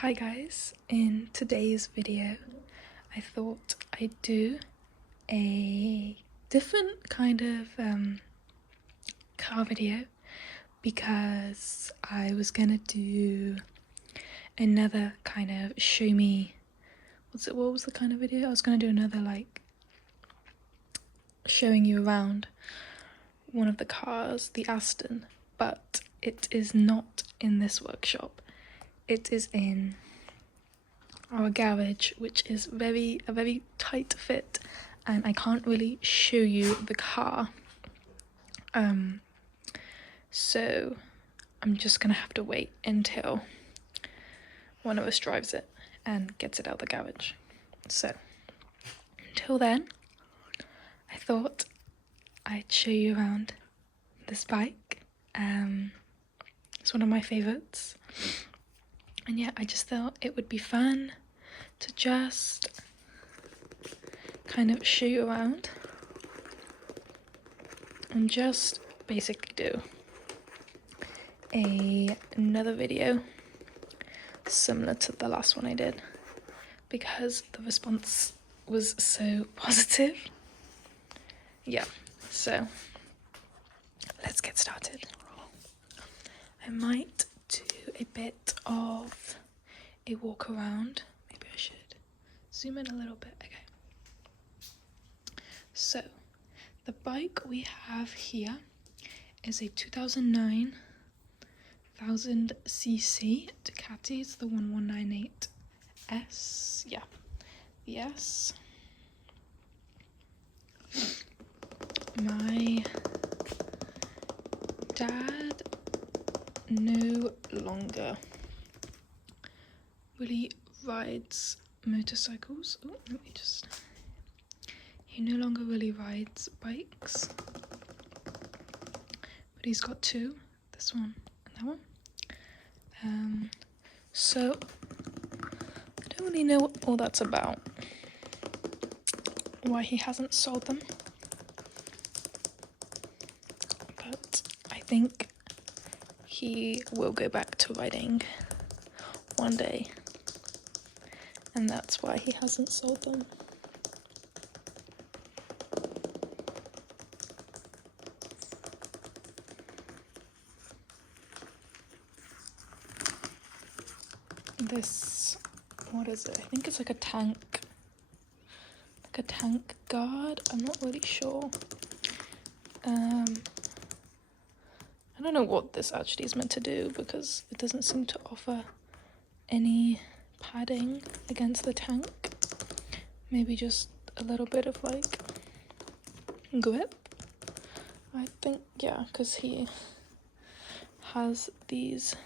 Hi guys, in today's video I thought I'd do a different kind of car video because I was gonna do another kind of show me what was the kind of video? I was gonna do another like showing you around one of the cars, the Aston, but it is not in this workshop. It is in our garage, which is a very tight fit, and I can't really show you the car. So I'm just gonna have to wait until one of us drives it and gets it out of the garage. So until then, I thought I'd show you around this bike. It's one of my favorites. And yeah, I just thought it would be fun to just kind of show you around and just basically do another video similar to the last one I did because the response was so positive. Yeah, so let's get started. I might do a bit of a walk around. Maybe I should zoom in a little bit. Okay. So the bike we have here is a 2009 1000cc Ducati. It's the 1198S. Yeah, the S. My dad no longer really rides motorcycles. Oh, let me just... He no longer really rides bikes, but he's got two, this one and that one. So I don't really know what all that's about, why he hasn't sold them, but I think he will go back to riding one day, and that's why he hasn't sold them. This, what is it? I think it's like a tank guard. I'm not really sure. I don't know what this actually is meant to do because it doesn't seem to offer any padding against the tank. Maybe just a little bit of like grip. I think, yeah, because he has these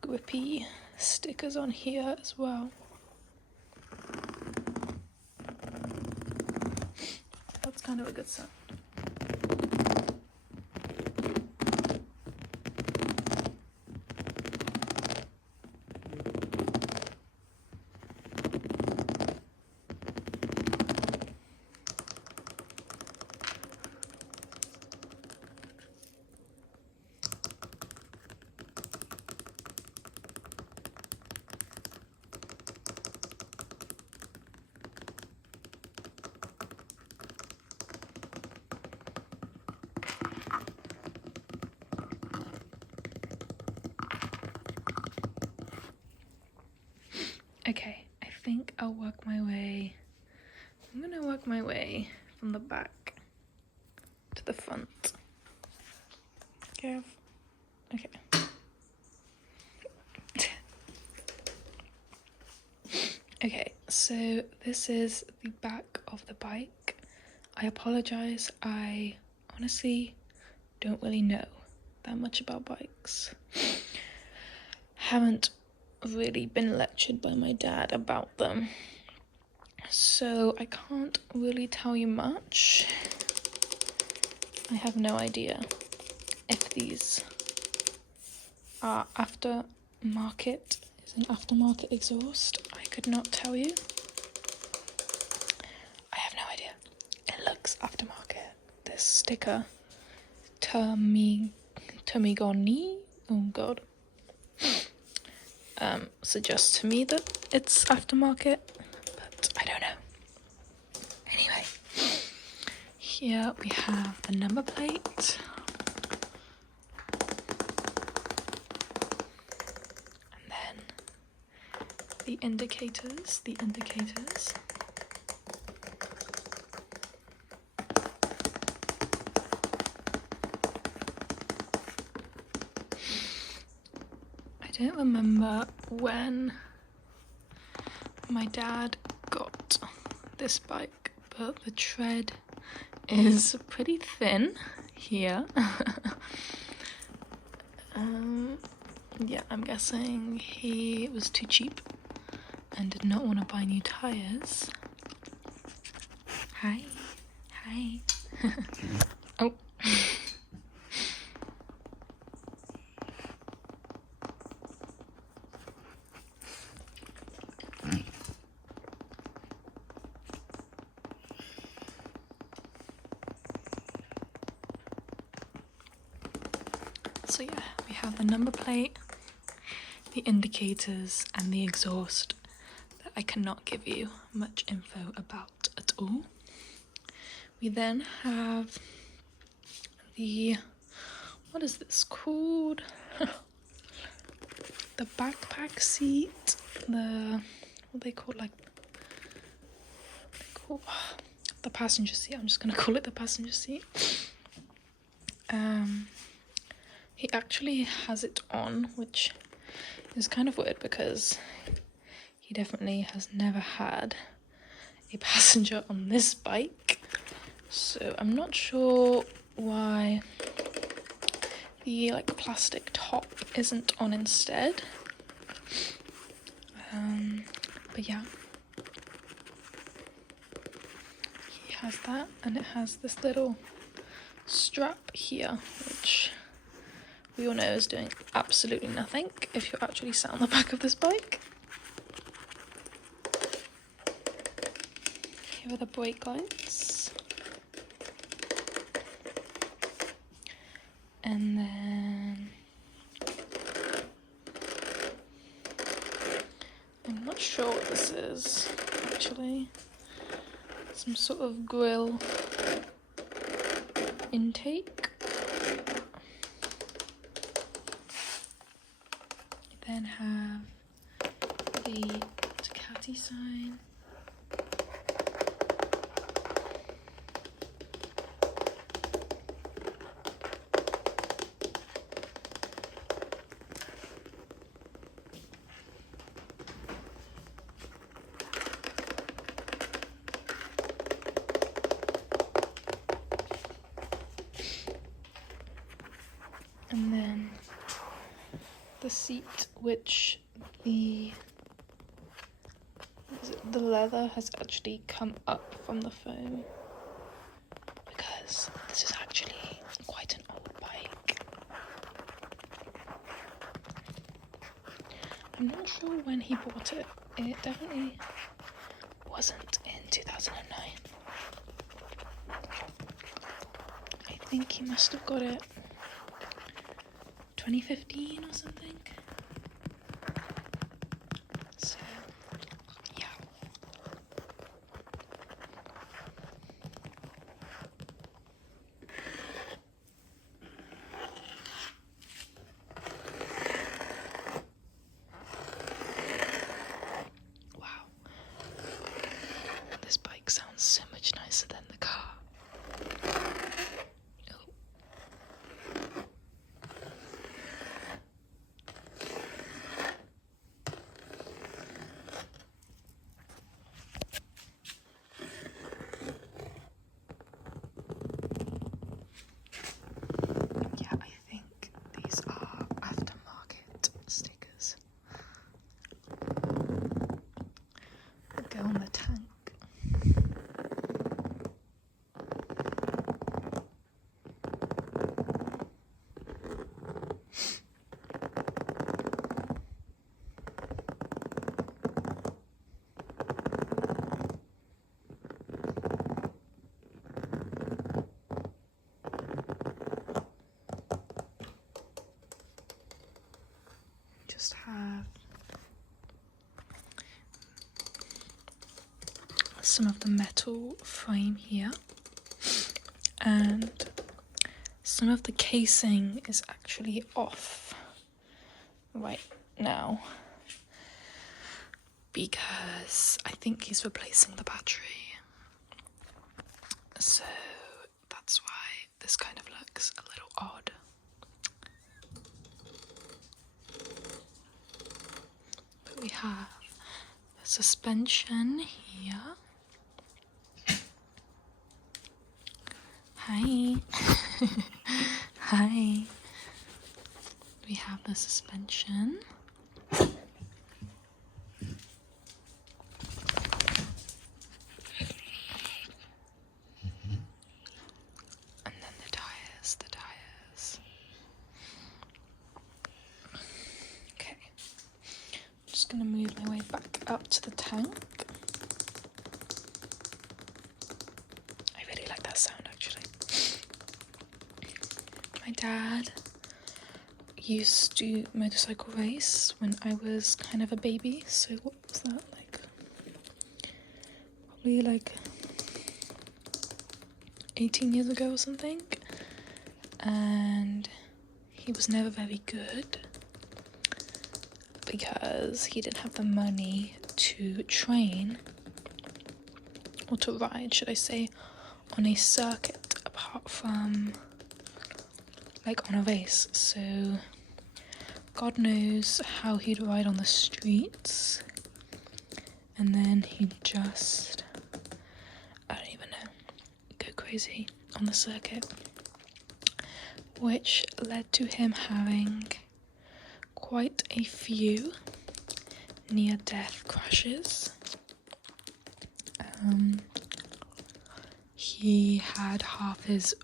grippy stickers on here as well. That's kind of a good sound. Okay, I think I'll work my way. I'm gonna work my way from the back to the front. Gav. Okay. Okay, so this is the back of the bike. I apologize, I honestly don't really know that much about bikes. Haven't really been lectured by my dad about them, so I can't really tell you much. I have no idea if these are aftermarket, is an aftermarket exhaust. I could not tell you. I have no idea. It looks aftermarket. This sticker, Tomigoni, oh god. suggests to me that it's aftermarket, but I don't know. Anyway, here we have the number plate. And then the indicators. I don't remember when my dad got this bike, but the tread is pretty thin here. Yeah, I'm guessing he was too cheap and did not want to buy new tires. Hi. Oh. So yeah, we have the number plate, the indicators, and the exhaust that I cannot give you much info about at all. We then have the, what is this called? The backpack seat, the passenger seat. I'm just gonna call it the passenger seat. He actually has it on, which is kind of weird because he definitely has never had a passenger on this bike. So I'm not sure why the plastic top isn't on instead. But yeah, he has that, and it has this little strap here, which we all know is doing absolutely nothing if you actually sat on the back of this bike. Here are the brake lights. And then I'm not sure what this is actually. Some sort of grill intake. You then have the Ducati sign. And then the seat, which the leather has actually come up from the foam, because this is actually quite an old bike. I'm not sure when he bought it. It definitely wasn't in 2009. I think he must have got it 2015 or something. So, yeah. Wow. This bike sounds so much nicer than the car. some of the metal frame here, and some of the casing is actually off right now because I think he's replacing the battery. So that's why this kind of looks a little odd. But we have the suspension here. Hi. Hi. We have the suspension. And then the tires. Okay. I'm just gonna move my way back up to the tank. I really like that sound actually. My dad used to motorcycle race when I was kind of a baby, so what was that, like, probably like 18 years ago or something, and he was never very good because he didn't have the money to train, or to ride, should I say, on a circuit apart from like on a race. So God knows how he'd ride on the streets, and then he'd just, I don't even know, go crazy on the circuit, which led to him having quite a few near-death crashes. He had half his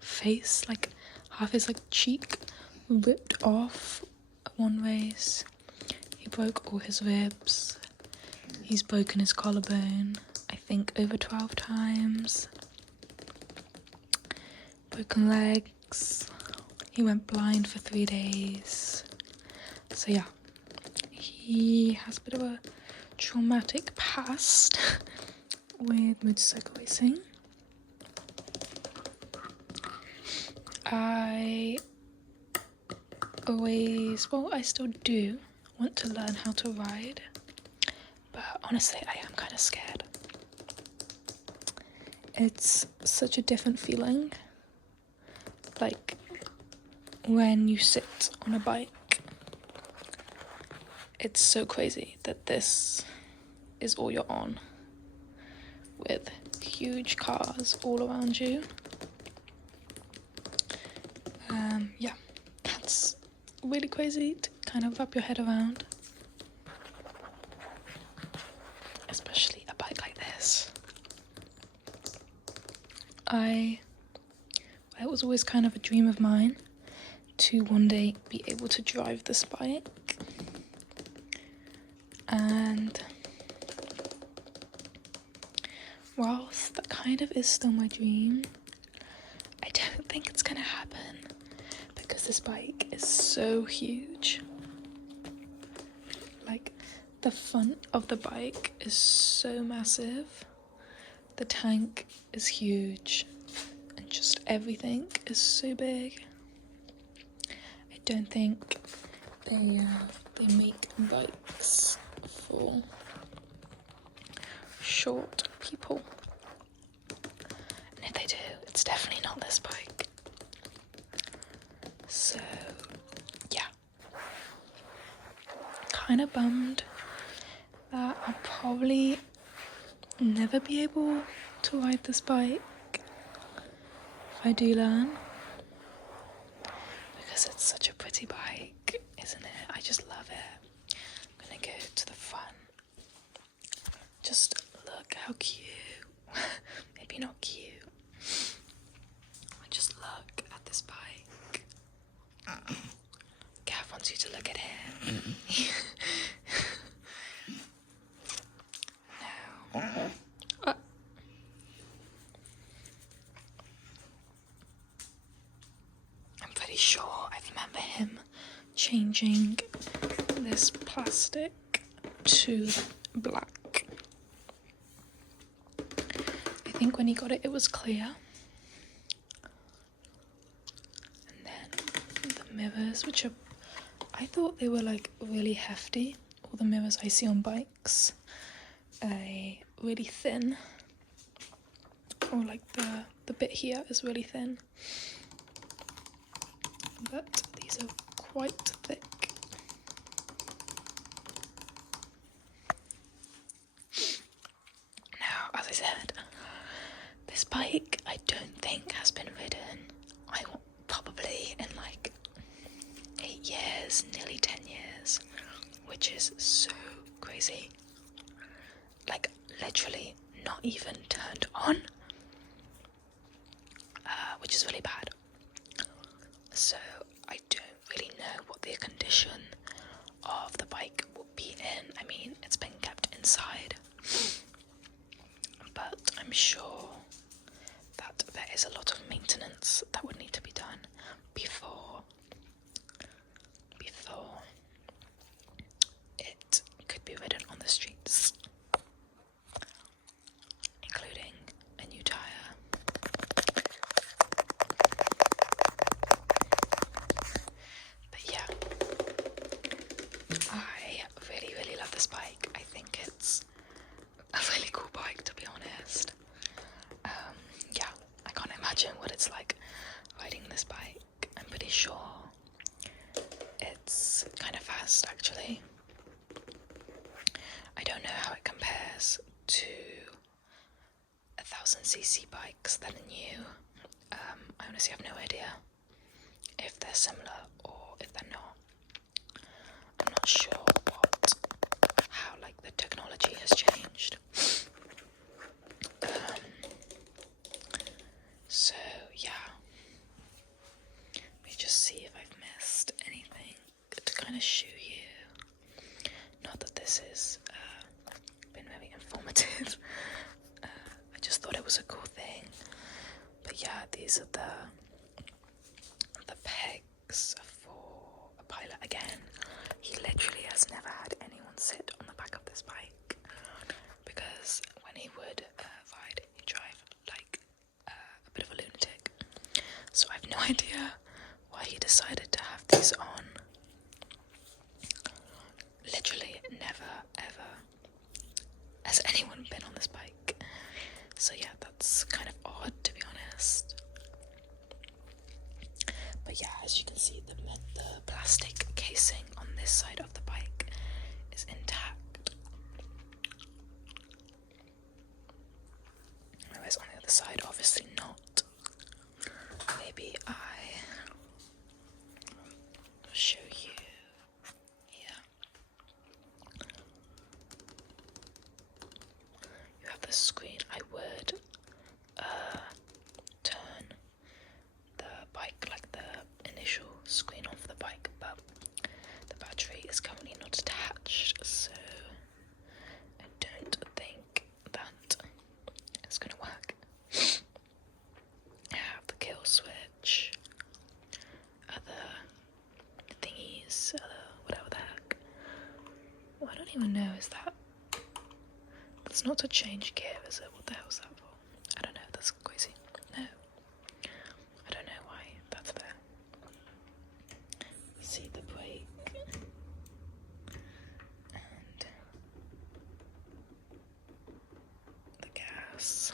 face, like half his like cheek ripped off at one race. He broke all his ribs. He's broken his collarbone, I think over 12 times. Broken legs. He went blind for 3 days. So yeah, he has a bit of a traumatic past with motorcycle racing. I still do want to learn how to ride, but honestly I am kind of scared. It's such a different feeling, like when you sit on a bike. It's so crazy that this is all you're on, with huge cars all around you. Yeah, that's really crazy to kind of wrap your head around, especially a bike like this. It was always kind of a dream of mine to one day be able to drive this bike, and whilst that kind of is still my dream, I don't think it's gonna happen because this bike is so huge. Like, the front of the bike is so massive, the tank is huge, and just everything is so big. I don't think they make bikes for short people. And if they do, it's definitely not this bike. So, yeah. Kind of bummed that I'll probably never be able to ride this bike if I do learn. Because it's such a pretty bike, isn't it? I just love it. I'm gonna go to the front. Just look how cute. Maybe not cute. Just look at this bike. Gav wants you to look at him. No. I'm pretty sure I remember him changing this plastic to black. think when he got it, it was clear. And then the mirrors, which are, I thought they were like really hefty. All the mirrors I see on bikes are really thin. Or like the bit here is really thin. But these are quite thick. Now, as I said, this bike I don't think has been ridden, probably in like 8 years, nearly 10 years, which is so crazy. Like literally not even turned on, which is really bad. So I don't really know what the condition of the bike will be in. I mean, it's been kept inside, but I'm sure that there is a lot of maintenance that would need to be done before it could be ridden on the streets, including a new tyre. But yeah, I really, really love this bike. I think it's a really cool bike, to be honest. Yeah, I can't imagine what it's like riding this bike. I'm pretty sure it's kind of fast, actually. I don't know how it compares to 1000cc bikes that are new. I honestly have no idea if they're similar or if they're not. I'm not sure how like the technology has changed. So yeah, let me just see if I've missed anything to kind of show you. Not that this has been very informative. I just thought it was a cool thing. But yeah, these are the pegs for a pilot again. He literally has never had anyone sit on the back of this bike, because when he would ride, he'd drive like a bit of a lunatic. So I have no idea why he decided to have these on. Literally never ever has anyone been on this bike. So yeah, that's kind of odd, to be honest. But yeah, as you can see, the plastic casing on this side of the bike is intact. Whereas on the other side, obviously not. Maybe I will show you here. You have the screen. I would turn the bike, like the initial screen off the bike, but the battery is currently not attached, so I don't think that it's going to work. I have the kill switch, other thingies, whatever the heck. Well, I don't even know, is that... That's not to change gear, is it? What the hell is that for? I don't know, that's crazy. No. I don't know why that's there. You see the brake. And the gas.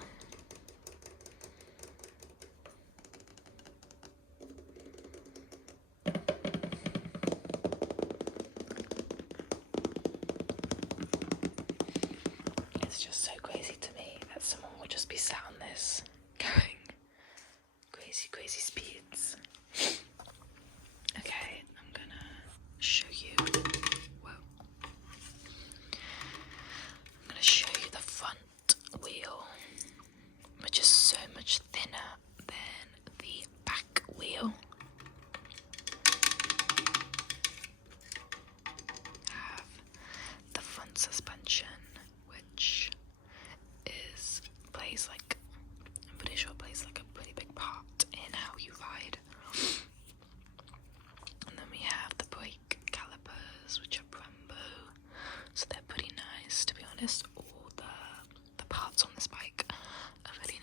It's just so crazy to me that someone would just be sat on this going crazy, crazy speeds. Okay, I'm gonna show you. Whoa. I'm gonna show you the front wheel, which is so much thinner than the back wheel. Have the front suspension, which plays like, I'm pretty sure it plays like a pretty big part in how you ride. And then we have the brake calipers, which are Ramble, so they're pretty nice, to be honest. All the parts on this bike are really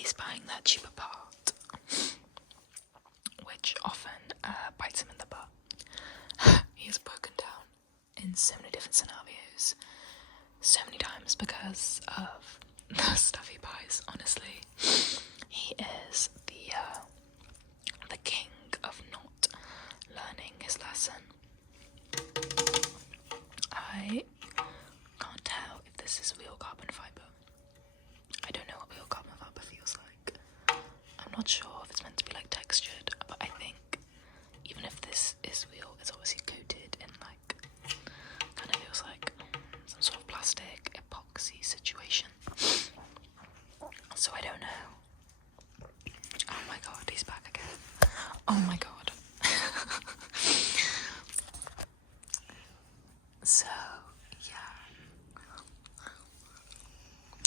he's buying that cheaper part, which often bites him in the butt. He has broken down in so many different scenarios, so many times because of the stuff he buys. Honestly, he is the king of not learning his lesson. I can't tell if this is real carbon fibre. I don't know what real carbon fibre feels like. I'm not sure if it's meant to be like textured, but I think even if this is real, it's obviously coated in like, kind of feels like some sort of plastic epoxy situation. So I don't know. Oh my god, he's back again. Oh my god. So, yeah.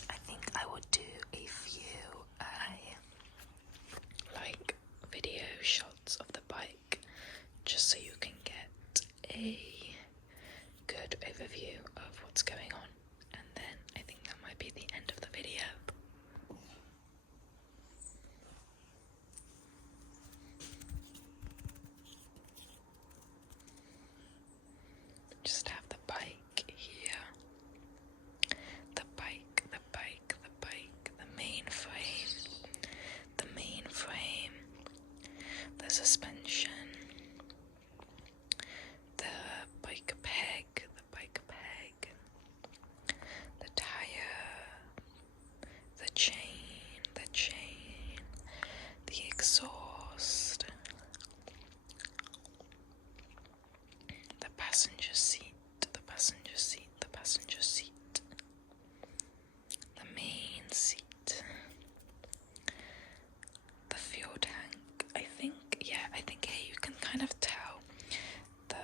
I think I would do a few, like, video shots of the bike, just so you can get a good overview of what's going on. And then I think that might be the end of the video. Just have the bike here. The bike, the main frame, the suspension, the bike peg, the tire, the chain, the exhaust, the passenger seat, the main seat, the fuel tank. I think here you can kind of tell the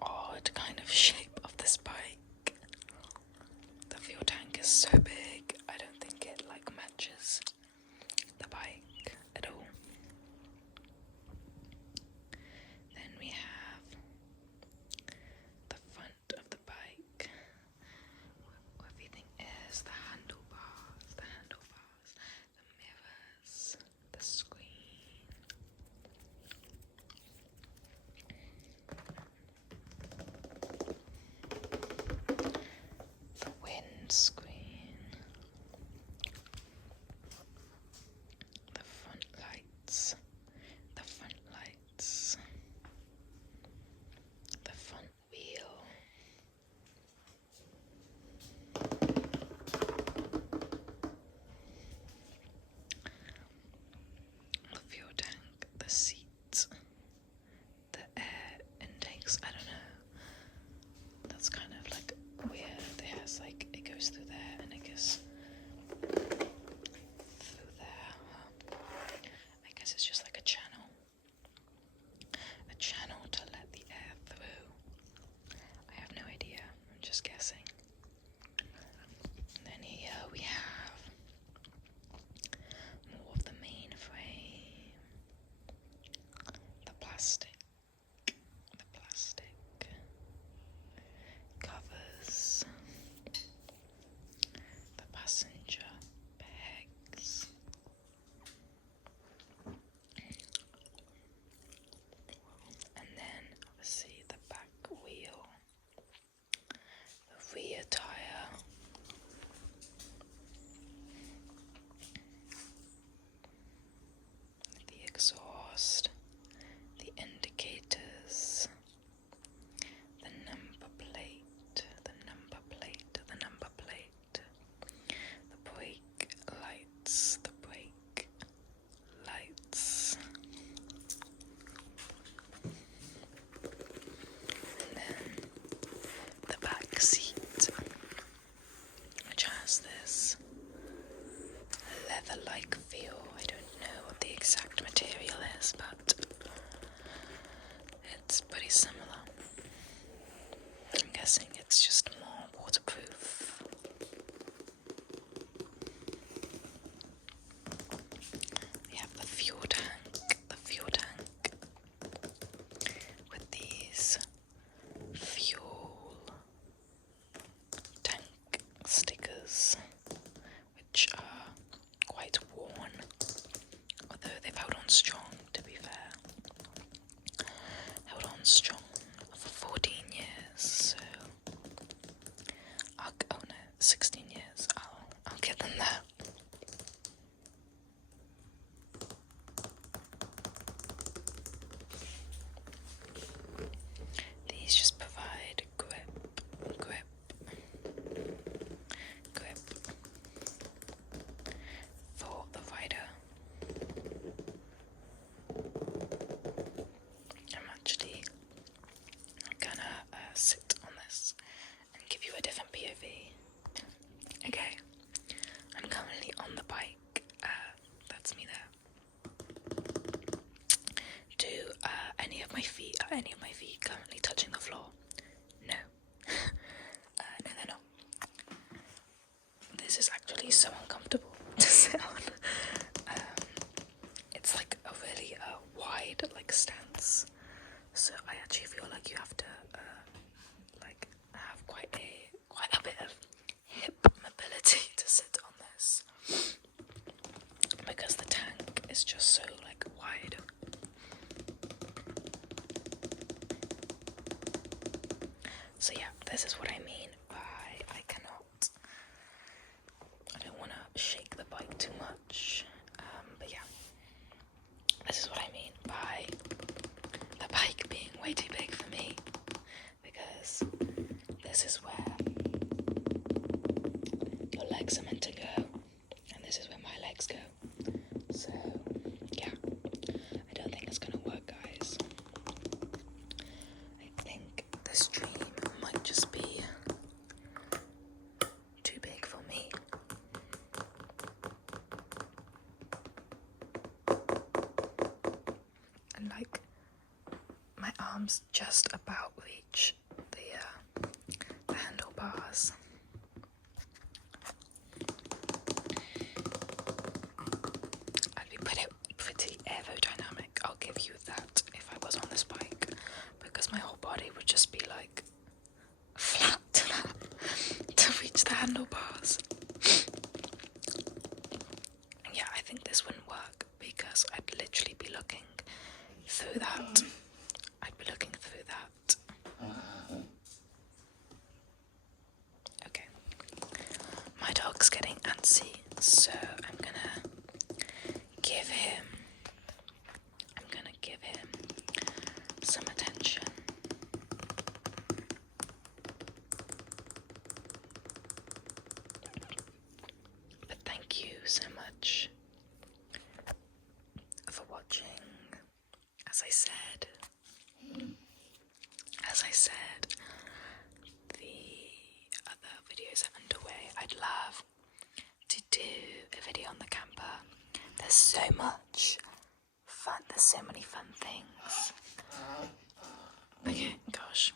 odd kind of shape of this bike. The fuel tank is so big, I don't think it like matches the bike at all. Then we have the front of the bike, where everything is, the handlebars, the mirrors, the screen, the windscreen, the front lights, the front wheel, the fuel tank, the seats, the air intakes. I don't know. That's kind of like weird. It has like, it goes through there and it goes through there. I guess it's just like a channel to let the air through. I have no idea. I'm just guessing. And then here we have more of the main frame, the plastic covers, the passenger pegs, and then obviously the back wheel, the rear tire, the exhaust, the indicators, the number plate, the brake lights, and then the back seat, which has this leather-like feel. I don't know what the exact material is, but it's pretty similar. I'm guessing it's just more waterproof. We have the fuel tank with these fuel tank stickers, which are on strong, to be fair. Held on strong for 14 years, so... oh no, 16 years. I'll give them that. These just provide grip, for the rider. I'm actually gonna sit on this and give you a different POV. Okay, I'm currently on the bike. That's me there. Do any of my feet currently touching the floor? No. No, they're not. This is actually so uncomfortable to sit on. It's like a really wide stance, so I actually feel like you have to have quite a bit of hip mobility to sit on this, because the tank is just so wide. So yeah, this is what I mean by I don't want to shake the bike too much, but yeah, this is what I mean by the bike being way too big for me, because this is where your legs are meant to go, and this is where my legs go. So yeah, I don't think it's gonna work, guys. I think the stream might just be too big for me. And my arms just about reach the handlebars. I'd be pretty aerodynamic, I'll give you that, if I was on this bike, because my whole body would just be flat to reach the handlebars. Yeah, I think this wouldn't work, because I'd literally be looking through that. Okay. My dog's getting antsy, so I'm gonna give him some attention. But thank you so much for watching. As I said, the other videos are underway. I'd love to do a video on the camper. There's so much fun. There's so many fun things. Okay, gosh.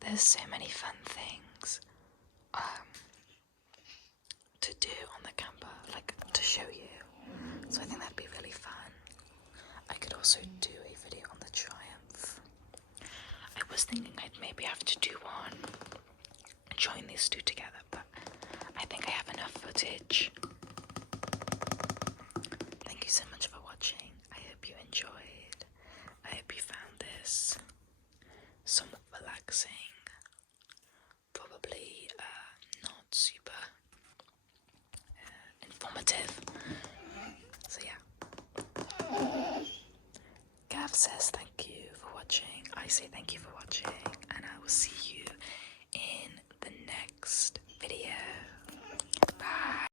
There's so many fun things to do on the camper, to show you. So I think that'd be really fun. I could also do a video on the Triumph. I was thinking I'd maybe have to do one, join these two together, but I think I have enough footage. Thank you so much for watching. I hope you enjoyed. I hope you found this somewhat relaxing. Probably not super informative. So yeah. Gav says thank you for watching. I say thank you for watching, and I will see you